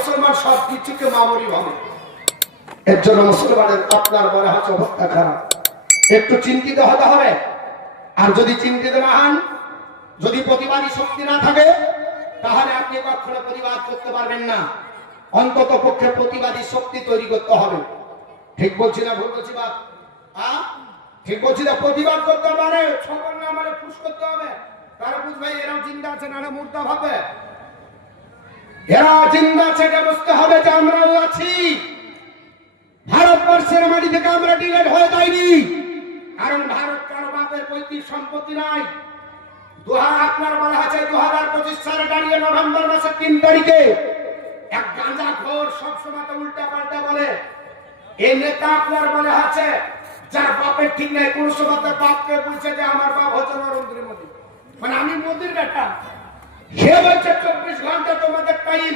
মুসলমান সব কিছুকে মামুলি ভাবে। এর জন্য মুসলমানের আপনার মনে হচ্ছে অবস্থা খারাপ, একটু চিন্তিত হতে হবে। আর যদি চিন্তিত না হন, যদি প্রতিবাদী শক্তি না থাকে, তাহলে আপনি কখনো প্রতিবাদ করতে পারবেন না। অন্তত পক্ষে প্রতিবাদী শক্তি তৈরি করতে হবে। ঠিক বলছি না ভুল বলছি বাপ? ঠিক বলছি না? প্রতিবাদ করতে পারে, ছবল না মানে ফুস করতে হবে। তারা বুঝবে এরাও জিন্দা আছে, না মুর্দা ভাবে। এরা জিন্দা আছে, এটা বুঝতে হবে যে আমরাও আছি। ভারতবর্ষের মাটি থেকে আমরা ডিলেট হয়ে যাইনি, কারণ ভারত কারো বাপের পৈতৃক সম্পত্তি নাই। আপনার বলা আছে 2025 সালে দাঁড়িয়ে নভেম্বর মাসের 3 তারিখে এক গাঁজাখোর সবসময় তো উল্টা পাল্টা বলে। এই নেতা আপনার বলা আছে যার বাপের ঠিক নাই, কোন সময় বাপকে বলছে যে আমার বাপ হচ্ছে নরেন্দ্র মোদী, মানে আমি মোদীর বেটা। সে বলছে 24 ঘন্টা তোমাদের টাইম।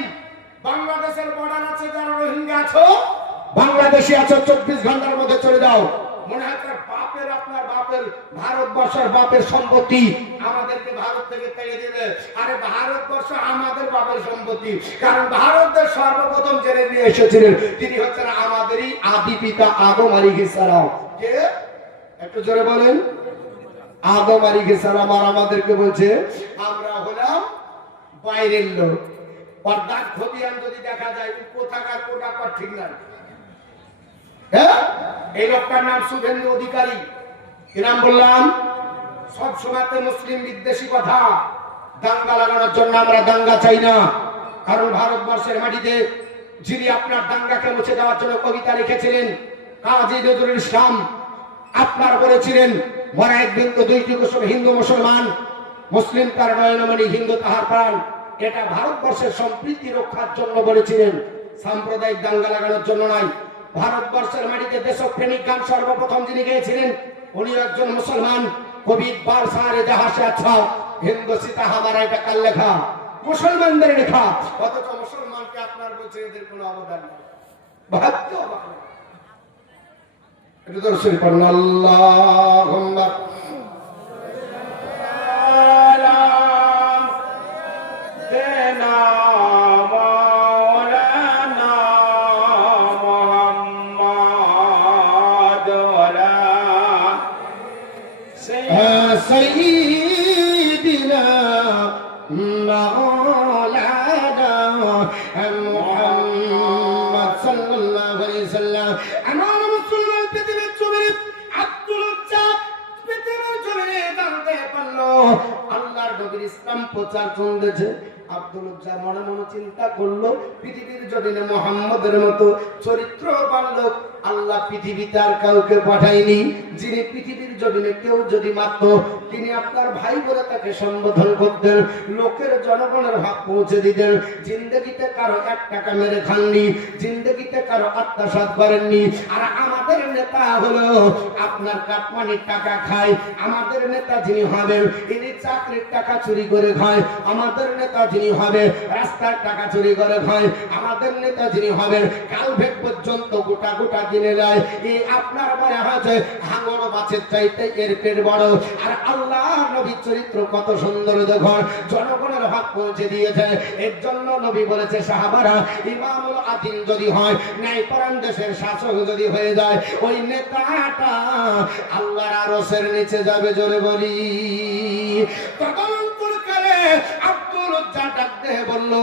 বাংলাদেশের বর্ডার আছে, যারা রোহিঙ্গা আছো, বাংলাদেশে আছো, 24 ঘন্টার মধ্যে চলে যাও। মনে হয় বাপের, আপনার বাপের, ভারতবর্ষের বাপের সম্পত্তি আমাদেরকে ভারত থেকে তাড়িয়ে দেবে। আরে ভারতবর্ষ আমাদের বাপের সম্পত্তি, কারণ ভারতের সর্বপ্রথম জেনে নিয়ে এসেছিলেন তিনি হচ্ছেন আমাদেরই আদি পিতা আদম আলাইহিস সালাম। কে? একটু জোরে বলেন। আদম আলাইহিস সালাম। আর আমাদেরকে বলছে আমরা হলাম বাইরের লোক। আর দাগ খতিয়ান যদি দেখা যায় কোথাকার কোটাকার ঠিক নাই। হ্যাঁ, এই লোকটার নাম শুভেন্দু অধিকারী। কি নাম বললাম? সব সময়তে মুসলিম বিদ্বেষী কথা। দাঙ্গা লাগানোর জন্য আমরা দাঙ্গা চাই না, কারণ ভারতবর্ষের মাটিতে যিনি আপনার দাঙ্গাকে মুছে দেওয়ার জন্য কবিতা লিখেছিলেন কাজী নজরুল ইসলাম, আপনার বলেছিলেন মরা এক বিন্দু দুইটি কুসুম হিন্দু মুসলমান, মুসলিম তার নয়নমণি হিন্দু তাহার প্রাণ। এটা ভারতবর্ষের সম্প্রীতি রক্ষার জন্য বলেছিলেন, সাম্প্রদায়িক দাঙ্গা লাগানোর জন্য নয়। ভারতবর্ষের মাটিতে দেশপ্রেমিক গান সর্বপ্রথম যিনি গেয়েছিলেন উনি একজন মুসলমান কবি ইকবাল। সারে জাহাঁ সে আচ্ছা হিন্দু সীতা হামারা, এটা কার লেখা? মুসলমানদের লেখা। অথচ মুসলমানকে আপনার বলছে এদের কোনো অবদান নেই। ভাগ্য এটা তো শরীফ পড়ুন। আল্লাহুম্মা سيدنا مولانا محمد صلى الله عليه وسلم। আমার মুসলমান পৃথিবীর জমিনে আব্দুল জাব পৃথিবীর জমিনে জানতে পারলো আল্লাহর নবীর ইসলাম প্রচার চলছে। আব্দুল জাব মনে মনে চিন্তা করলো পৃথিবীর জমিনে মুহাম্মদের মতো চরিত্রবান লোক আল্লাহ পৃথিবীতে আর কাউকে পাঠায়নি, যিনি পৃথিবীর জমিনে কেউ যদি মাত্র তিনি আপনার ভাই বলে তাকে সম্বোধন করতেন, লোকের জনগণের হক পৌঁছে দিতেন। জিন্দগিতে কারো 1 টাকা মেরে খাননি, জিন্দগিতে কারো আত্মসাৎ করেননি। আর আমাদের নেতা হলো আপনার কাটমানির টাকা খায়। আমাদের নেতা যিনি হবেন ইনি চাকরির টাকা চুরি করে খায়। আমাদের নেতা যিনি হবে রাস্তার টাকা চুরি করে খায়। আমাদের নেতা যিনি হবেন কালভেট পর্যন্ত গোটা গোটা কিনে নেয়। এই আপনার মনে হয়েছে হাঙর মাছের চাইতে এর পেট বড়। আর আল্লাহ নবীর চরিত্র কত সুন্দর, দেখুন জনগণের হক পৌঁছে দিয়েছে। এর জন্য নবী বলেছে সাহাবারা ইমামুল আদিল যদি হয়, ন্যায়পরায়ণ দেশের শাসক যদি হয়ে যায়, ওই নেতাটা আল্লাহর আরশের নিচে যাবে। জোরে বলি। তদন্তকালে আব্দুল উজ্জা ডাকতে বলল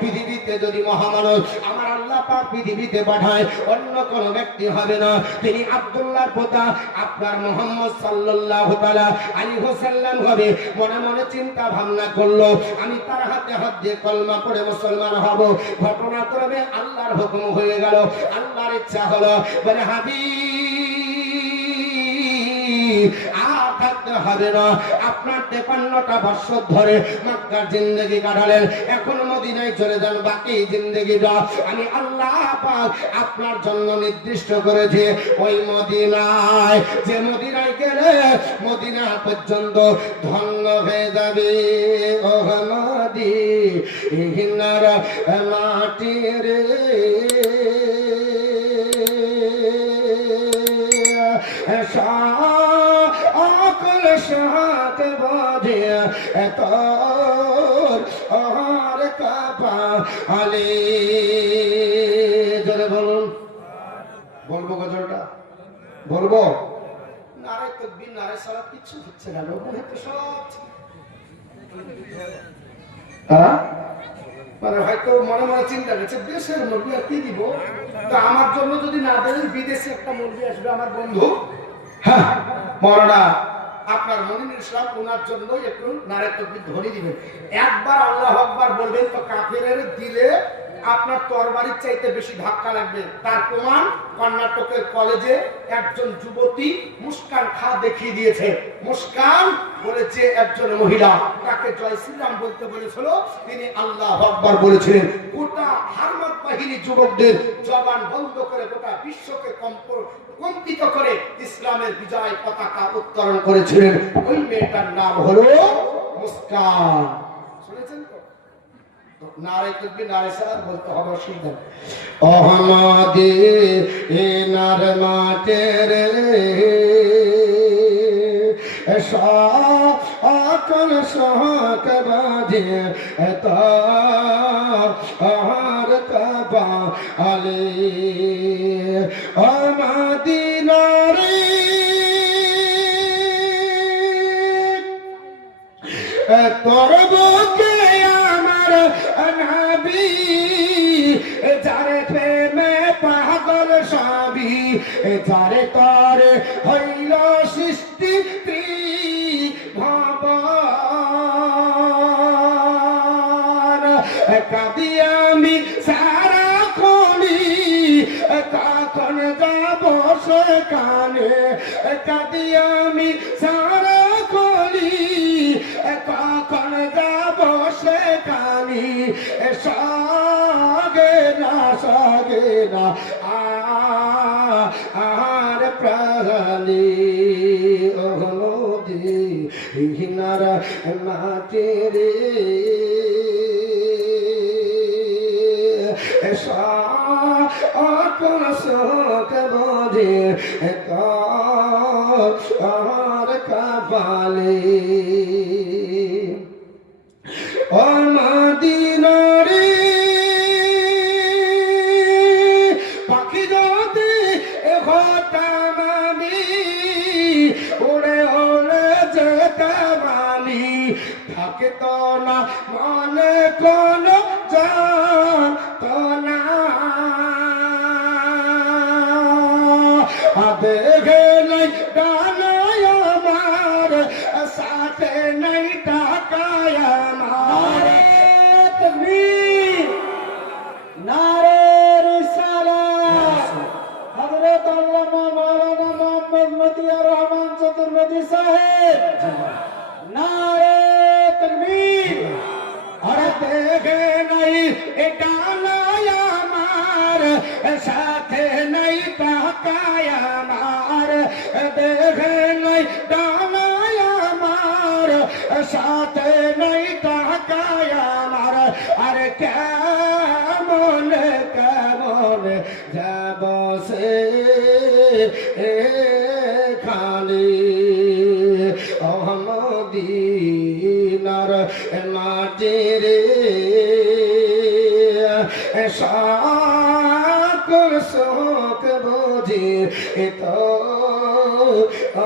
পৃথিবীতে যদি মহামানব আমার আল্লাহ পাক পৃথিবীতে পাঠায় অন্য কোন ব্যক্তি হবে না, তিনি আব্দুল্লাহর পোতা আপনার মুহাম্মদ সাল্লাল্লাহু তাআলা আলাইহি ওয়াসাল্লাম হবে। মনে মনে চিন্তা ভাবনা করলো আমি তার হাতে হাত দিয়ে কলমা পড়ে মুসলমান হব। ঘটনাক্রমে আল্লাহর হুকুম হয়ে গেল, আল্লাহর ইচ্ছা হলো। বলে হাবিব আর থাকতে হবে না। আপনার 53টা বছর ধরে মক্কার জিন্দেগি কাটালেন, এখন মদিনায় চলে যান। বাকি জিন্দেগিটা আমি আল্লাহ পাক আপনার জন্য নির্দিষ্ট করেছি ওই মদিনায়, যে মদিনায় গেলে মদিনা পর্যন্ত ধন্য হয়ে যাবে। ও মদিনার মাটি রে সকল সাথ বাজে তোর আর কাপা আলে গজলটা বলবো? নারে তাকবীর নারে সালাত কিচ্ছু হচ্ছে না, মনে তো সব মানে হয়তো মনে মনে চিন্তা করছে দেশের মুরগি আর কি দিব, তা আমার জন্য যদি না দেন বিদেশে একটা মুরগি আসবে আমার বন্ধু। হ্যাঁ মরানা আপনার মনির ইসলাম ওনার জন্য একটু নারে তাকবীর ধ্বনি দিবেন। একবার আল্লাহু আকবার বলবেন তো কাফেরের দিলে আপনার তরবারির চাইতে বেশি ধাক্কা লাগবে। তার প্রমাণ কর্ণাটকের কলেজে একজন যুবতী মুস্কান খা দেখিয়ে দিয়েছে। মুস্কান বলে যে একজন মহিলা তাকে জয় শ্রীরাম বলতে বলেছিল, তিনি আল্লাহু আকবার বলেছিলেন। গোটা হারমাত বাহিনী যুবকদের জবান বন্ধ করে গোটা বিশ্বকে কম্পিত করে ইসলামের বিজয় পতাকা উত্তোলন করেছিলেন। ওই মেয়েটার নাম হলো মুস্কান। শুনেছেন তো? নারে তাকবীর নারে সালাত বলতে হবে অসুবিধা। আহমদে এ নার মাটের আকল সহক বাজে তা আর কাবা আলে মদিনারে তোর বুকে আমার নবী যারে প্রেমে পাগল সবই যারে তোর হইল সৃষ্টি ভগবান কাঁদি আমি সারা খনি কখন যাব সেখানে কাঁদি আমি সারা খনি কখন যাব সেখানে সাগে না আর প্রাণী ওহমদি হিনার মাটির সকল শোক বোঝে আর কপালে ও মদিনারে পাখি যদি হতাম আমি উড়ে উড়ে যেতাম আমি থাকে তো না মনে কোন তো না দেখে নাই ডানায় আমার সাথে নাই টাকায় আমার তাকবীর নারে রিসালাত হযরত আল্লামা মাওলানা মোহাম্মদ মতিয়ার রহমান চতুর্বেদী সাহেব নারে তাকবীর। আরে দেখে নাই ডানায় আমার সাথে নাই টাকায় আমার দেখে নাই ডানায় আমার সাথে নাই টাকায় আমার আর কেমন যাব সে খালি মদিনার মাটির সকল শোক বোঝে তো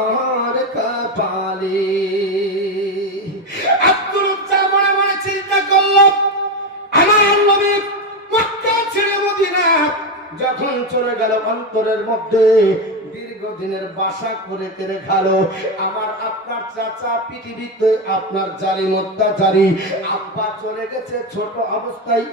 আর কপালে। আব্দুল উজ্জামান মনে মনে চিন্তা করল, আমার নবী মক্কা ছেড়ে মদিনা যখন চলে গেল অন্তরের মধ্যে দীর্ঘদিনের বাসা করে কেড়ে খালো। আমার আপনার চাচা পৃথিবীতে আপনার জালিম অত্যাচারী আব্বা চলে গেছে, ছোট অবস্থায়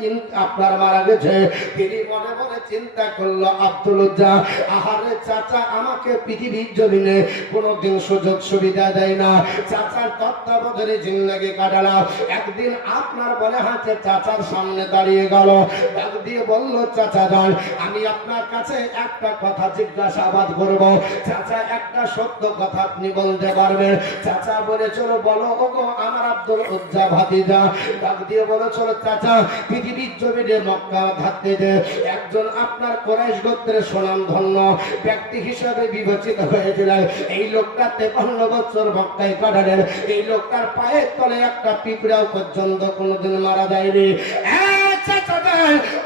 আপনার মারা গেছে। তিনি মনে মনে চিন্তা করলো, আব্দুল উজ্জা আহারে চাচা আমাকে পৃথিবীর জমিনে কোনোদিন সুযোগ সুবিধা দেয় না, চাচার তত্ত্বাবধানে জিন্দেগি কাটালাম। একদিন আপনার বলে হাতে চাচার সামনে দাঁড়িয়ে গেল, ডাক দিয়ে বলল, চাচা যান আমি আপনার কাছে একটা কথা জিজ্ঞাসাবাদ করব। চাচা একটা সত্য কথা আপনি বলতে পারবেন? চাচা বলে চলো বলো। ওগো আমার আব্দুল উজ্জা ভাতিজা ডাক দিয়ে বলে চলো চাচা পৃথিবীর জমিনে মক্কা থাকতে যে একজন আপনার কুরাইশ গোত্রের সুনামধন্য ব্যক্তি হিসাবে বিবেচিত হয়েছিলেন। এই লোকটা 53 বছর মক্কায় কাটালেন। এই লোকটার পায়ের তলে একটা পিঁপড়াও পর্যন্ত কোনোদিন মারা যায়নি।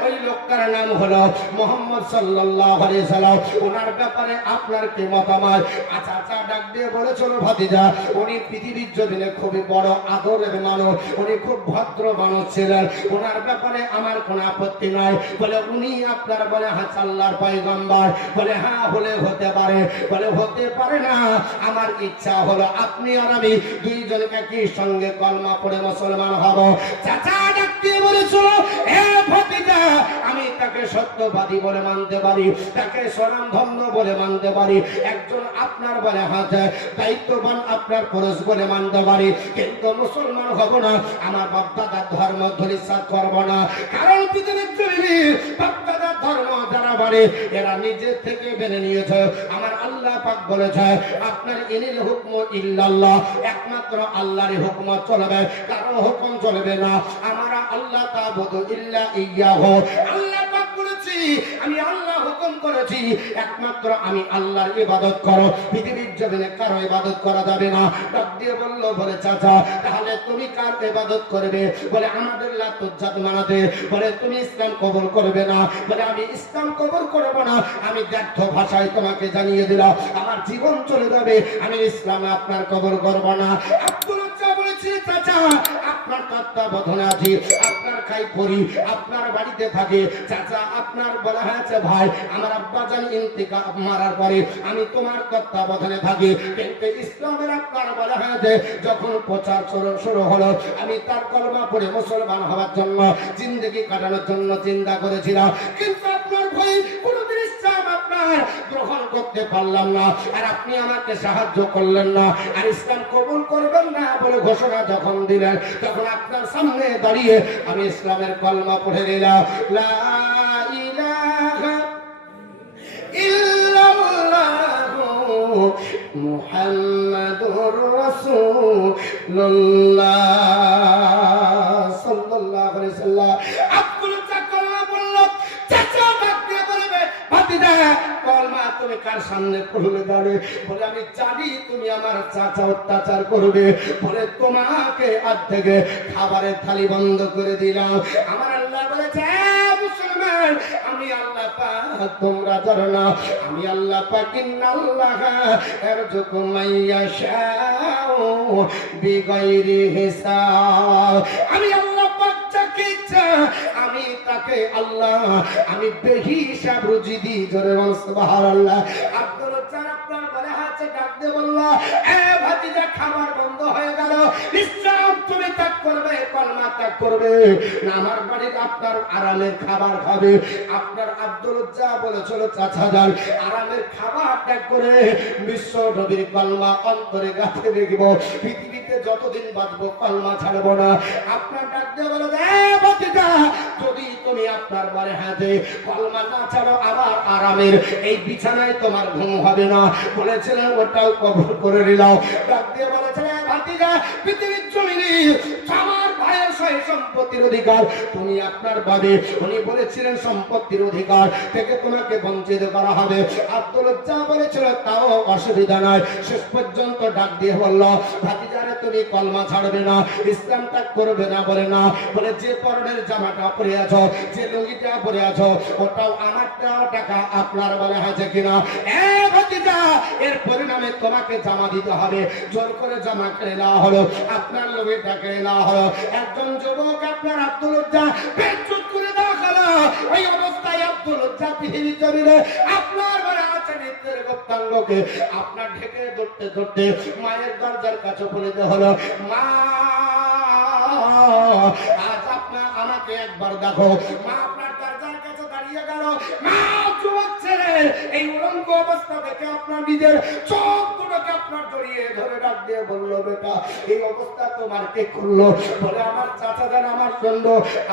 ওই লোক মক্কার নাম হলো মুহাম্মদ সাল্লাল্লাহু আলাইহি সাল্লাম। ওনার ব্যাপারে আপনার কি মতামত? চাচা ডাক দিয়ে বলেছিল ভাতিজা উনি পৃথিবীর জমিনে খুবই বড় আদরের মানুষ, উনি খুব ভদ্র মানুষ ছিলেন, ওনার ব্যাপারে আমার কোনো আপত্তি নাই। বলে উনি আপনার বলে হ্যাঁ আল্লাহর পয়গম্বর? বলে হ্যাঁ হলে হতে পারে। বলে হতে পারে না, আমার ইচ্ছা হলো আপনি আর আমি দুইজন একই সঙ্গে কলমা পড়ে মুসলমান হব। চাচা ডাক দিয়ে বলেছিল হে ভাতিজা আমি তাকে সত্যবাদী বলে মানতে পারি, তাকে স্বনামধন্য বলে মানতে পারি, একজন আপনার বলে হাতে দায়িত্ববান আপনার পুরুষ বলে মানতে পারি, কিন্তু মুসলমান হব না, আমার বাপদাদার ধর্ম ধরিসাত করব না। কারণ পৃথিবীর জমিনে বাপদাদার ধর্ম যারা মানে এরা নিজে থেকে মেনে নিয়েছে। আমার আল্লাহ পাক বলেছে আপনার ইনিল হুকম ইল্লাল্লাহ, একমাত্র আল্লাহরই হুকম চলবে, কারো হুকুম চলবে না। আমরা আল্লাহ তা'বুদু ইল্লা ইয়াহু, আল্লাহ পাক বলেছি আমি আল্লাহ হুকুম করেছি একমাত্র আমি আল্লাহর ইবাদত করো, পৃথিবীর জমিনে কারো ইবাদত করা যাবে না। ডাক দিয়ে বলল বলে চাচা তাহলে তুমি কার ইবাদত করবে? বলে আমাদের লাতুজ্জাত মানাতে। বলে তুমি ইসলাম কবুল করবে না? বলে আমি ইসলাম কবুল করব না, আমি ব্যর্থ ভাষায় তোমাকে জানিয়ে দিলাম আমার জীবন চলে যাবে, আমি ইসলাম আপনার কবুল করব না। আব্দুল বলেছি চাচা আপনার তত্ত্বাবধানে আছি, আপনার খাই করি, আপনার বাড়িতে থাকে। চাচা আপনার বলা হয়েছে ভাই আমার আব্বাজান ইন্তিকাল মারার পরে আমি তোমার তত্ত্বাবধানে থাকি, কিন্তু ইসলামের আপনার বলা হয়েছে যখন প্রচার শুরু হলো আমি তার কলমা পড়ে মুসলমান হওয়ার জন্য জিন্দেগি কাটানোর জন্য চিন্তা করেছিলাম, কিন্তু আপনার ভাই কোনোদিন ইসলাম আপনার গ্রহণ করতে পারলাম না, আর আপনি আমাকে সাহায্য করলেন না, আর ইসলাম কবুল করবেন না বলে ঘোষণা যখন দিলেন তখন আপনার সামনে দাঁড়িয়ে আমি ইসলামের কলমা পড়ে দিলাম লা ইলাহা ইল্লাল্লাহু মুহাম্মাদুর রাসূলুল্লাহ সাল্লাল্লাহু আলাইহি ওয়াসাল্লাম। আব্দুল কলমা বলল চাচা ডাক দিয়ে বলবে ভাতিজা কলমা তুমি কার সামনে পড়লে দাঁড়িয়ে? বলে আমি জানি তুমি আমার চাচা অত্যাচার করবে, বলে তোমাকে আজ থেকে খাবারের থালি বন্ধ করে দিলাম। আমার আল্লাহ বলেছে মুসলমান আমি আল্লাহ পাক তোমরা জানো না আমি আল্লাহ পাক ইন্নাল্লাহ ইয়ারযুকু মান ইয়াশাউ বিগাইরি হিসাব। আমি আল্লাহ পাক যাকে ইচ্ছা আমি তাকে আল্লাহ আমি বেহিসাব রুজি দিই। জোরে বল সুবহানাল্লাহ। আব্দুল চার আপনার বলে হাতে ডাক দিয়ে বলল এ ভাতিজা খাবার বন্ধ হয়ে গেল, ইসলাম তুমি ত্যাগ করবে কলমা ত্যাগ করবে না আমার বাড়ির আপনার আরামের খাবার খাবে? আপনার আব্দুল যা বলেছিল চাচা যান আরামের খাবার ত্যাগ করে বিশ্ব নবীর কলমা অন্তরে গাঁথে দেখব, পৃথিবীতে যতদিন বাঁচবো কলমা ছাড়বো না। আপনার ডাক দিয়ে বলে এ ভাতিজা যদি তুমি আপনার বাড়ি হাতে কলমা না ছাড়ো আবার আরামের এই বিছানায় তোমার ঘুম হবে না। বলেছিলেন ওটাও কবুল করে নিলাম। ডাক দিয়ে বলেছিলেন ভাতিজা পৃথিবীর জমিনে আমার ভাইয়ের সয় সম্পত্তির অধিকার তুমি আপনার ভাবে, উনি বলেছিলেন সম্পত্তির অধিকার থেকে তোমাকে বঞ্চিত করা হবে। আব্দুল যা বলেছিল তাও অসুবিধা নাই। শেষ পর্যন্ত ডাক দিয়ে বলল ভাতিজারে তুমি কলমা ছাড়বে না, ইসলাম ত্যাগ করবে না? বলে না। বলে যে পরনের জামাটা পরে আছো যে লুঙ্গিটা পরে আছো ওটাও আমারটাও টাকা আপনার বলে হয়েছে কিনা? এ ভাতিজা এর পরিণামে তোমাকে জামা দিতে হবে। জোর করে জামা কেড়ে নেওয়া হলো, আপনার লুঙ্গিটা কেড়ে নেওয়া হলো। একজন যুবক আপনার আব্দুল পেটচুট করে দেওয়া হলো। ওই অবস্থায় আব্দুল পৃথিবীর জমিনে আপনার বলে আছে নিত্যের গোপ্তাঙ্গকে আপনার ঢেকে ধরতে ধরতে মায়ের দরজার কাছে পৌঁছতে হলো। মা আজ আপনার আমাকে একবার দেখো। মা আপনার দরজার কাছে দাঁড়িয়ে গেল। মা যুবক ছেলের এই উলঙ্গ অবস্থা দেখে আপনার নিজের চোখ দুটোকে আপনার জড়িয়ে ধরে ডাক দিয়ে বলল বেটা এই অবস্থা তোমার কে করলো? বলে আমার চাচা যান আমার জন্য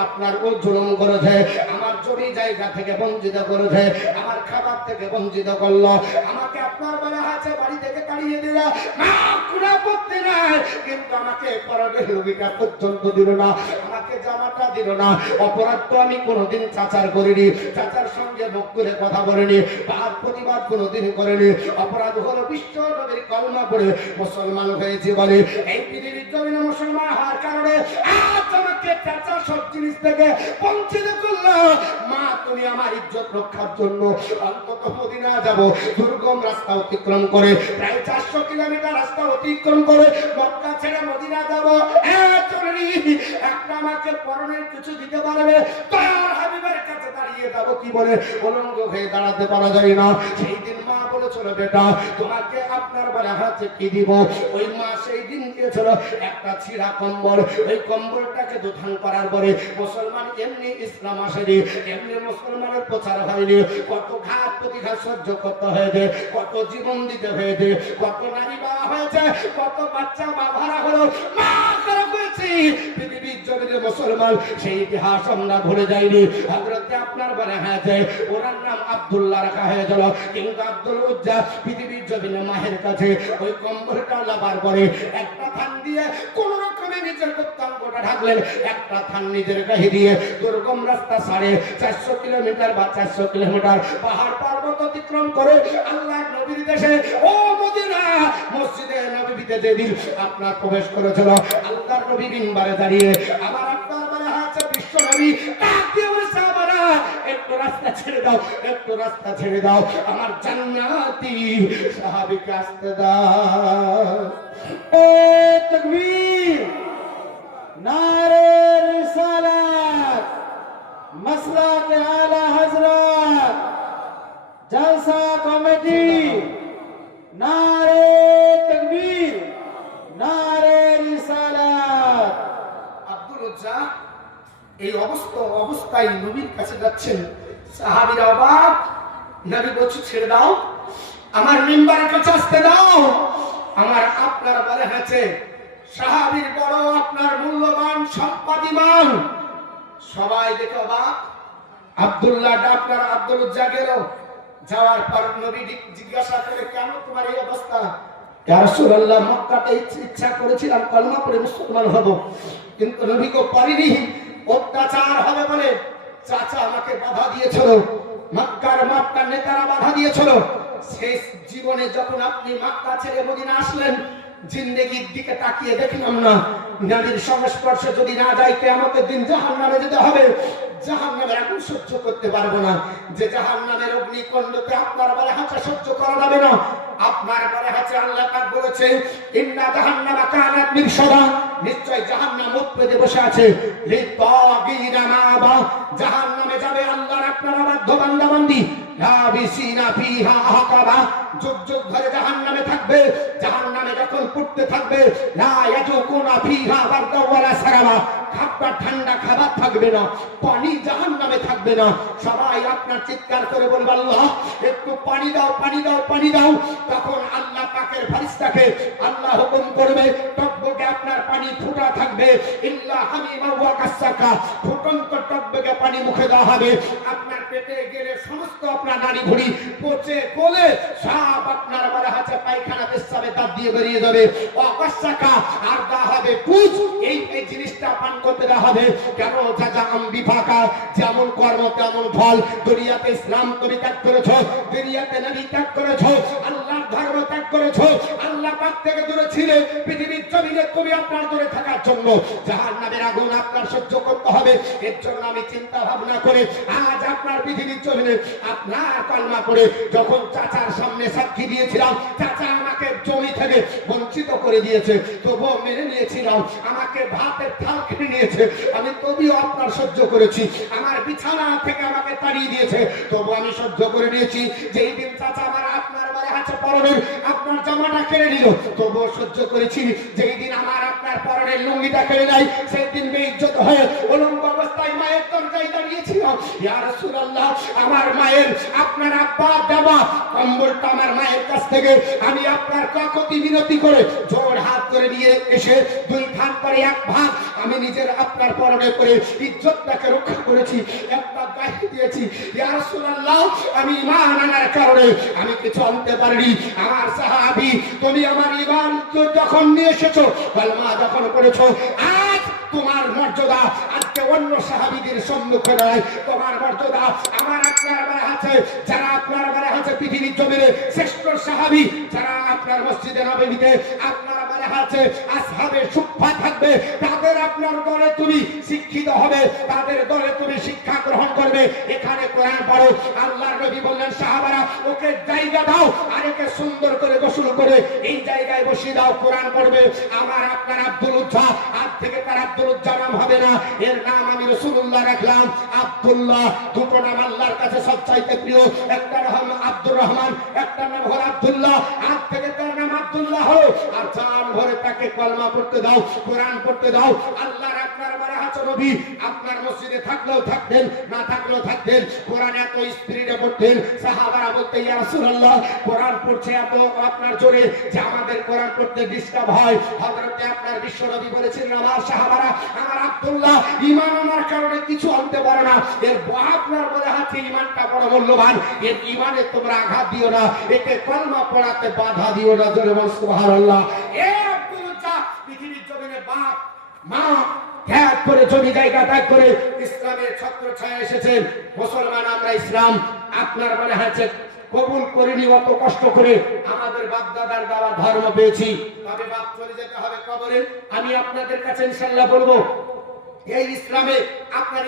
আপনার ও জুলুম করেছে, আমার জমি জায়গা থেকে বঞ্চিত করেছে, আমার খাবার থেকে বঞ্চিত করলো, আমাকে আপনার বলে আছে বাড়ি থেকে তাড়িয়ে দিল। মা কোনো আপত্তি নাই, কিন্তু আমাকে পরনের রোগীটা পর্যন্ত দিল না, আমাকে জামাটা দিল না। অপরাধ তো আমি কোনোদিন চাচার করিনি, চাচার সঙ্গে মুখ করে কথা বলিনি, তার প্রতিবাদ কোনোদিন করেনি। অপরাধ হলো বিশ্ব নবীর কলমা পড়ে মুসলমান হয়েছে বলে এই পৃথিবীর জমিনে মুসলমান হওয়ার কারণে আজ আমাকে চাচা সব জিনিস থেকে বঞ্চিত করলো। মা তুমি আমার ইজ্জত রক্ষার জন্য অন্তত মদিনা যাব। দুর্গম রাস্তা অতিক্রম করে প্রায় 400 কিলোমিটার রাস্তা অতিক্রম করে মক্কা ছেড়ে মদিনা যাব। একটা আমাকে পরনের কিছু দিতে পারবে? দয়ার হাবিবের কাছে দাঁড়িয়ে যাব কি বলে? উলঙ্গ হয়ে দাঁড়াতে পারা যায় না। সেই দিন মা বলেছিল, বেটা তোমাকে আপনার বলে হাতে কি দিব? ওই মা সেই দিন দিয়েছিল একটা ছিঁড়া কম্বল। ওই কম্বলটাকে দুধান করার পরে মুসলমান এমনি ইসলাম আসেনি, এমনি মুসলমানের প্রচার হয়নি। কত ঘাত প্রতিঘাত সহ্য করতে হয়েছে, কত জীবন দিতে হয়েছে, কত নারী বাবা হয়েছে, কত বাচ্চা বাবারা হলো, মা খারাপ হয়েছে। পৃথিবীর জমিনে মুসলমান সেই ইতিহাস আমরা ভুলে যাইনি। হযরতে আপনার বলে হয়েছে ওনার নাম আব্দুল্লাহ রাখা হয়েছিল, কিন্তু আব্দুল উজ্জা পৃথিবীর জমিনে মায়ের কাছে ওই কম্বলটা লাগার পরে একটা থান দিয়ে কোন রকমে নিজের প্রত্যঙ্গটা ঢাকলেন, একটা থান নিজের গায়ে দিয়ে দুর্গম রাস্তা 450 কিলোমিটার বা 400 কিলোমিটার পাহাড় পর্বত অতিক্রম করে আল্লাহর নবীর দেশে ও মদিনা মসজিদে নববীতে যেদিন আপনার প্রবেশ করেছিল, আল্লাহর নবী মিম্বারে দাঁড়িয়ে আমার আপনার বলে আছে বিশ্ব নবী কাকে বলছে, আমরা একটু রাস্তা ছেড়ে দাও, একটু রাস্তা ছেড়ে দাও, আমার জান্নাতি সাহাবীকে আসতে দাও। এ তাকবীর, নারে রিসালাত, মাসলাক আলা হযরত, জলসা কমিটি, নারে তাকবীর, নারে রিসালাত। আব্দুল উজ্জা এই অবস্থায় নবীর কাছে যাচ্ছেন। সাহাবীরা অবাক, নবী বলছে ছেড়ে দাও, আমার মিম্বারের কাছে আসতে দাও। আমার আপনার বলে হয়েছে সাহাবীর বড় আপনার মূল্যবান সম্পত্তিমান। সবাই দেখে অবাক। আব্দুল্লাহ আপনার আব্দুল উজ্জা গেল, যাওয়ার পর নবী জিজ্ঞাসা করে কেন তোমার এই অবস্থা? ইয়া রাসূলুল্লাহ, মক্কাতে ইচ্ছা করেছিলাম কলমা পড়ে মুসলমান হব, কিন্তু নবীকে পারিনি, অত্যাচার হবে বলে চাচা আমাকে বাধা দিয়েছিল, মক্কার নেতারা বাধা দিয়েছিল। শেষ জীবনে যখন আপনি মক্কা ছেড়ে মদিনা আসলেন, জিন্দেগির দিকে তাকিয়ে দেখলাম না, নবীর সংস্পর্শে যদি না যাই কিয়ামতের দিন জাহান্নামে যেতে হবে। জাহান্নামের আগুন সহ্য করতে পারবো না, যে জাহান্নামের অগ্নিকুণ্ডকে আপনার বলে হাতে সহ্য করা যাবে না। আপনার বলে হাতে আল্লাহ পাক বলেছে ইন্না জাহান্নামা কানাত মিরসাদা, নিশ্চয় জাহান্নাম মুখ পেতে বসে আছে। লিতাগিনা মাবা, জাহান্নামে যাবে আল্লাহর আপনার বাধ্য বান্দা বান্দি। লাবিসিনা ফিহা আহকাবা, যুগ যুগ ধরে জাহান্নামে থাকবে। জাহান্নামে যখন পুড়তে থাকবে, লা ইয়াজুকুনা ফিহা বারদা ওয়ালা সারাবা, খাবার ঠান্ডা খাবার থাকবে না, পানি জাহান্নামে থাকবে না। সবাই আপনার চিৎকার করে বলবে আল্লাহ একটু পানি দাও, পানি দাও, পানি দাও। তখন আল্লাহ পাকের ফেরেশতাকে আল্লাহ হুকুম করবে, টকবকে আপনার পানি ফুটা থাকবে। ইল্লা হামিমা ওয়া কাসাকা, ফুটন্ত টকবকে পানি মুখে দেওয়া হবে। আপনার পেটে গেলে সমস্ত আপনার নাড়ি ভুঁড়ি পচে গলে সব আপনার বলা আছে পায়খানা পেশাবে তার দিয়ে বেরিয়ে যাবে। অকাসাকা, আর দেওয়া হবে পুজ। এই জিনিসটা পান করতে দেওয়া হবে। কেন? বিফাকা, যেমন কর্ম তেমন ফল। দুনিয়াতে ইসলাম তুমি ত্যাগ করেছো, দুনিয়াতে নবী ত্যাগ করেছো, আল্লাহর ধর্ম ত্যাগ করেছো, আল্লাহ পাক থেকে দূরে ছিলে। পৃথিবীর জমিনে তুমি আপনার দূরে থাকার জন্য জাহান্নামের আগুন আপনার সহ্য করতে হবে। এর জন্য আমি চিন্তা ভাবনা করে আজ আপনার পৃথিবীর জমিনে আপনার কলমা করে যখন চাচার সামনে সাক্ষী দিয়েছিলাম, চাচা আমাকে জমি থেকে বঞ্চিত করে দিয়েছে, তবুও মেনে নিয়েছিলাম। আমাকে ভাতের থাল কেড়ে নিয়েছে, আমি তবুও আপনার সহ্য করেছি। আমার বিছানা থেকে আমাকে তাড়িয়ে দিয়েছে, তবু আমি সহ্য করে নিয়েছি। যেই দিন চাচা আমার আপনার বাড়ি হাতে পরনের আপনার জামাটা কেড়ে নিল, তবুও সহ্য করেছি। যেই দিন আমার আপনার পরনের লুঙ্গিটা কেড়ে নাই, সেই দিন বেইজ্জত হয়ে উলঙ্গ অবস্থায় মায়ের দরজায় দাঁড়িয়েছিলাম। ইয়া রাসূলুল্লাহ, আমার মায়ের আপনার আব্বা দেওয়া কম্বলটা আমার মায়ের কাছ থেকে আমি আপনার কাকতি বিনতি করে জোর হাত করে নিয়ে এসে 2 ভাগ করে 1 ভাগ আমি নিজের আপনার পরনে করে ইজ্জতটাকে রক্ষা করেছি, একটা গায়ে দিয়েছি। ইয়া রাসূলুল্লাহ, আমি ঈমান আনার কারণে আমি কিছু আনতে পারিনি। আমার সাহাবী, তুমি আমার ঈমান যখন নিয়ে এসেছো, কলমা যখন করেছো, আজ তোমার মর্যাদা আজকে অন্য সাহাবীদের সম্মুখে নয়, তোমার মর্যাদা আমার আপনার আছে যারা আপনার বলা আছে পৃথিবীর জমিনে শ্রেষ্ঠ সাহাবী, যারা আপনার মসজিদে নববীতে আপনার বলা আছে আসহাবে সুফা থাকবে, তাদের আপনার দলে তুমি শিক্ষিত হবে, তাদের দলে তুমি শিক্ষা গ্রহণ করবে। এখানে কোরআন পড়ো। আল্লাহর নবী বললেন সাহাবারা ওকে জায়গা দাও, আর একে সুন্দর করে গোসল করে এই জায়গায় বসিয়ে দাও, কোরআন পড়বে। আমার আপনার আব্দুল উজ্জা, আজ থেকে তার আব্দুল উজ্জা নাম হবে না, এর নাম আমি রাসূলুল্লাহ রাখলাম আব্দুল্লাহ। দুটো নাম আল্লাহর কাছে সবচাইতে প্রিয়, একটা নাম আব্দুর রহমান, একটা নাম হলো আব্দুল্লাহ। আজ থেকে তার নাম আব্দুল্লাহ হলো, আর জান ভরে তাকে কলমা পড়তে দাও, কোরআন পড়তে দাও। আল্লাহর আপনার বলা আছে নবী আপনার মসজিদে থাকলেও থাকতেন, না থাকলেও থাকতেন, কোরআন এত স্পিডে পড়তেন, সাহাবারা বলতে ইয়া রাসূলুল্লাহ কোরআন পড়ছে এত আপনার জোরে যে আমাদের কোরআন পড়তে ডিস্টার্ব হয়। হযরতে আপনার বিশ্বনবী বলেছিলেন আমার সাহাবারা, আমার আব্দুল্লাহ ঈমান আনার কারণে কিছু আনতে পারে না, এর আপনার বলে আছে ঈমানটা বড় মূল্যবান, এর ঈমানে তোমরা আঘাত দিও না, একে কলমা পড়াতে বাধা দিও না। জোরে বল সুবহানাল্লাহ। এ আব্দুল্লাহ পৃথিবীর জমিনে বাপ মা ত্যাগ করে জমি জায়গা ত্যাগ করে ইসলামের ছত্র ছায়া এসেছেন। মুসলমান আমরা ইসলাম আপনার মনে হয়েছে কবুল করিনি, অত কষ্ট করে আমাদের বাপ দাদার দেওয়া ধর্ম পেয়েছি, তবে বাপ চলে যেতে হবে কবরে। আমি আপনাদের কাছে ইনশাআল্লাহ বলবো এই ইসলামে আপনার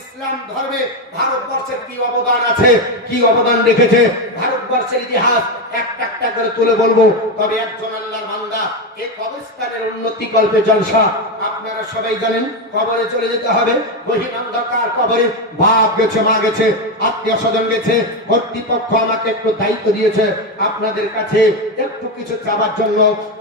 ইসলাম ধর্মে ভারতবর্ষের কি অবদান আছে, কি অবদান রেখেছে, ভারতবর্ষের ইতিহাস একটা একটা করে তুলে বলবো। তবে একজন আল্লাহর বান্দা এই কবরস্থানের উন্নতি কল্পে জলসা। আপনারা সবাই জানেন কবরে চলে যেতে হবে, গহীন অন্ধকার কবরে। বাপ গেছে, মা গেছে, আত্মীয় স্বজন গেছে, কর্তৃপক্ষ আমাকে একটু দায়িত্ব দিয়েছে আপনাদের কাছে একটু কিছু চাওয়ার জন্য।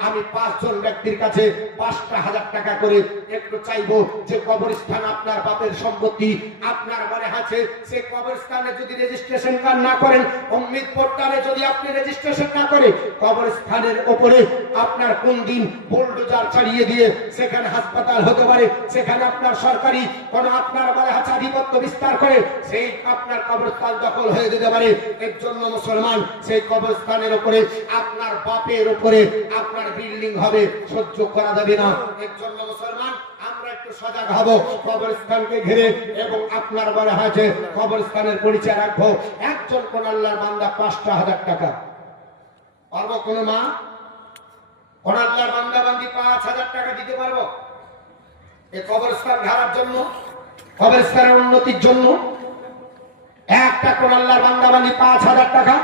আমি 5 জন ব্যক্তির কাছে 5,000 টাকা করে একটু চাইবো, যে কবরস্থান আপনার বাপের সম্পত্তি, আপনার মনে আছে সে কবরস্থানে যদি রেজিস্ট্রেশন কার্ড না করেন, অমৃত পোর্টালে যদি আপনি রেজিস্ট্রেশন না করে, কবরস্থানের উপরে আপনার কোন দিন বুলডোজার চালিয়ে দিয়ে সেখানে হাসপাতাল হতে পারে, সেখানে আপনার সরকারি কোন আপনার মনে আছে আধিপত্য বিস্তার করে সেই আপনার কবরস্থান দখল হয়ে যেতে পারে। এর জন্য মুসলমান সেই কবরস্থানের উপরে আপনার বাপের উপরে আপনার বিল্ডিং হবে, সহ্য করা যাবে না। এর জন্য মুসলমান আমরা একটু সজাগ হব, কবরস্থানকে ঘিরে এবং আপনার বলা হয়েছে কবরস্থানের পরিচয় রাখবো। একজন কোন আল্লাহর বান্দা 5,000 টাকা পারবো? কোন মা কোন আল্লাহর বান্দা বান্দি 5,000 টাকা দিতে পারবো এই কবরস্থান ঘেরার জন্য, কবরস্থানের উন্নতির জন্য? একটা কোন আল্লাহর বান্দা বান্দি 5,000 টাকা